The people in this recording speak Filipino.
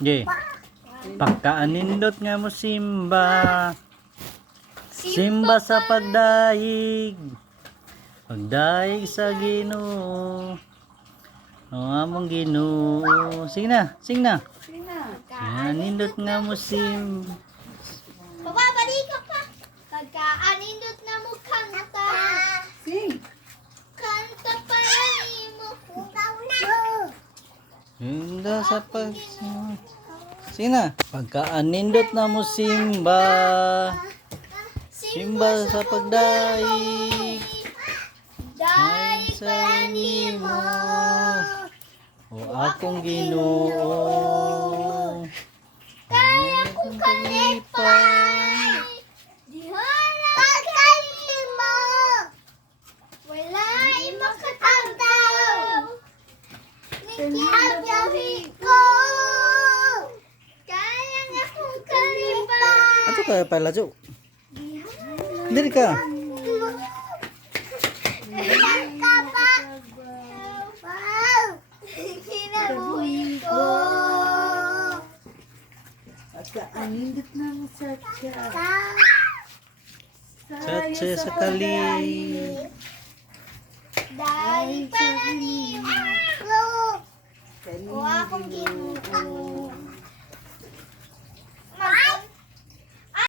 Ge. Pagkaanindot nga mo simba. Simba sa pagdaig. Pagdaig sa Ginoo. O among Ginoo. Sige na, sing na. Anindot nga mo simba. Baba, balik ka pa. Pagkaanindot na mo kanta. Sing. Kanta pa rin mo. Simba sa pag... Sige na. Pagkaanindot na mo simba. Simba sa pagdaig. Dahil Sa nimo. O akong Ginoo. kaya kong kalipay. Dihala pagkalimo. Wala makatagdaw. Nikiagawi ko. Kaya nga kong kalipay. Ato kaya pala, Jo? Dili ka. Kinabuhi ko. Pagkaanindot na mo sa Satse sa kali. Dahil pa rin mo. O akong Ginoo.